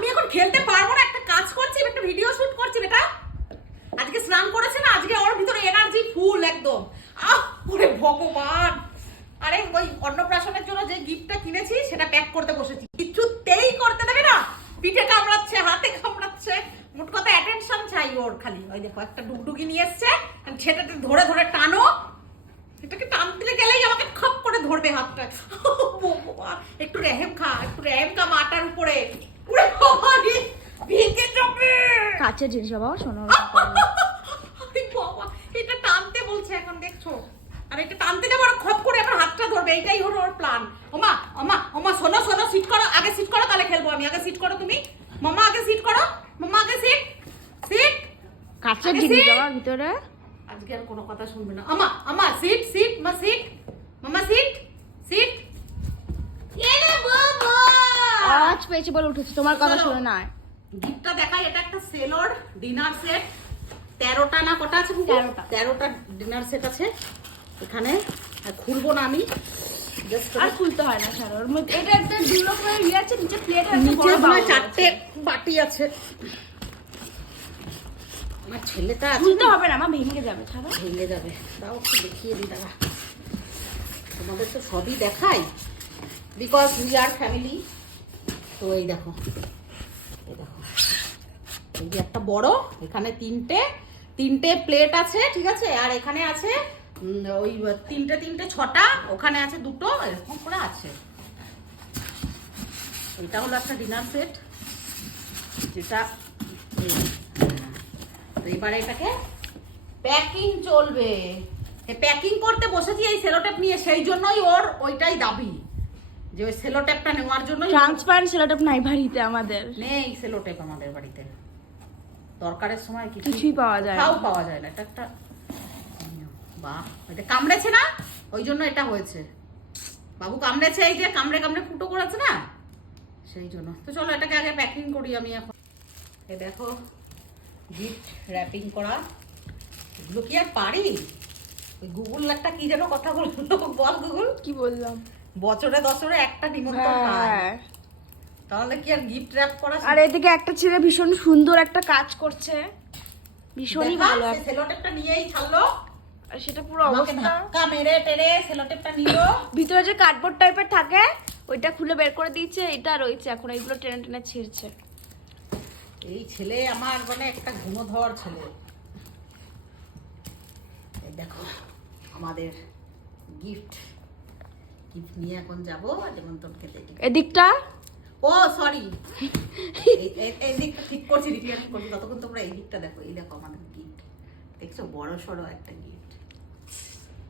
আমি এখন খেলতে পারব না, একটা কাজ করছি, একটা ভিডিও শুট করছি বেটা। আজকে স্নান করেছে না, আজকে ওর ভিতরে এনার্জি ফুল একদম। আহ, ওরে ভগবান। আরে, ওই অন্নপ্রাশনের জন্য যে গিফটটা কিনেছি, সেটা প্যাক করতে বসেছি। কিছুতেই করতে দেবে না। পিঠে কামড়াচ্ছে, হাতে কামড়াচ্ছে। মোট কথা অ্যাটেনশন চাই ওর খালি। ওই দেখো, একটা ডুগডুগি নিয়ে এসছে সেটাতে ধরে ধরে টানো। এটাকে টানতে গেলেই আমাকে খপ করে ধরবে হাতটা। একটু রেহেম খা, একটু রেহেম খা মাটার উপরে উড়ে বাবা রে, ভেঙে যাবে কাছের জিনিস বাবা শোনো এটা টানতে বলছে এখন দেখছ? আর এটা টানতে যাব আর খপ করে আমার হাতটা ধরবে এইটাই হলো ওর প্ল্যান ওমা ওমা ওমা শোনো শোনো সিট করো আগে সিট করো তাহলে খেলব আমি। আগে সিট করো তুমি। মামা আগে সিট করো। মামা আগে সিট সিট কাছের জিনিস sit। বাবা ভিতরে। আজকে আর কোনো কথা শুনবে না। আমা আমা সিট সিট মা সিট মামা সিট সিট আওয়াজ পেয়েছে বলে উঠেছে তোমার কথা। শুনে না গিফটটা দেখাই এটা একটা সেলোর ডিনার সেট। তেরোটা না কটা আছে? তেরোটা। তেরোটা ডিনার সেট আছে। এখানে খুলবো না আমি। আর খুলতে হয় না ছাড়ো ওর মধ্যে এটা একটা দু রকমের ইয়ে আছে নিচে প্লেট আছে নিচে বড়। চারটে বাটি আছে। আমার ছেলেটা আছে খুলতে হবে না আমার ভেঙে যাবে ছাড়ো। ভেঙে যাবে। দাও একটু দেখিয়ে দিই দাঁড়া। তোমাদের তো সবই দেখাই। বিকজ উই আর ফ্যামিলি তো এই দেখো। এই দেখো এই যে একটা বড়, এখানে তিনটে তিনটে প্লেট আছে, ঠিক আছে? আর এখানে আছে ওই তিনটে তিনটে, ছটা, ওখানে আছে দুটো, এরকম করে আছে। এটা হলো একটা ডিনার সেট যেটা এবারে এটাকে প্যাকিং চলবে। প্যাকিং করতে বসেছি এই সেলোটেপ নিয়ে, সেই জন্যই ওর ওইটাই দাবি। যে ওই সেলোটেপটা নেওয়ার জন্যই ট্রান্সপারেন্ট সেলোটেপ নাই বাড়িতে আমাদের। নেই সেলোটেপ আমাদের বাড়িতে। দরকারের সময় কিছু কিছুই পাওয়া যায় না। তাও পাওয়া যায় না। এটা একটা বাহ এটা কামড়েছে না? ওই জন্য এটা হয়েছে। বাবু কামড়েছে এই যে কামড়ে কামড়ে ফুটো করেছে না? সেই জন্য। তো চলো এটাকে আগে প্যাকিং করি আমি এখন। এ দেখো গিফট র্যাপিং করা। এগুলো কি আর পারি? ওই গুগল একটা কি যেন কথা বলল। বল গুগল। কি বললাম? বছরে দশরে একটা নিমন্ত্রণ পায় হ্যাঁ তাহলে কি আর গিফট র্যাপ করা আর এদিকে একটা ছেলে ভীষণ সুন্দর একটা কাজ করছে। ভীষণই ভালো। সে সেলোটেপটা নিয়েই ছাড়লো। আর সেটা পুরো অবস্থা। ধাক্কা মেরে টেরে সেলোটেপটা নিল। ভিতরে যে কার্ডবোর্ড টাইপের থাকে ওইটা খুলে বের করে দিয়েছে এটা রয়েছে এখন এইগুলো টেনে টেনে ছিঁড়ছে। এই ছেলে আমার মানে একটা গুণধর ছেলে। দেখো আমাদের গিফট গিফট নিয়ে এখন যাব যেমন তোকে দেখি। এদিকটা? ও সরি এই দিকটা ঠিক করছি রিপেয়ারিং করছি। ততক্ষণ তোমরা এই দিকটা দেখো এই দেখো আমাদের গিফট দেখছ? বড় সড়ো একটা গিফট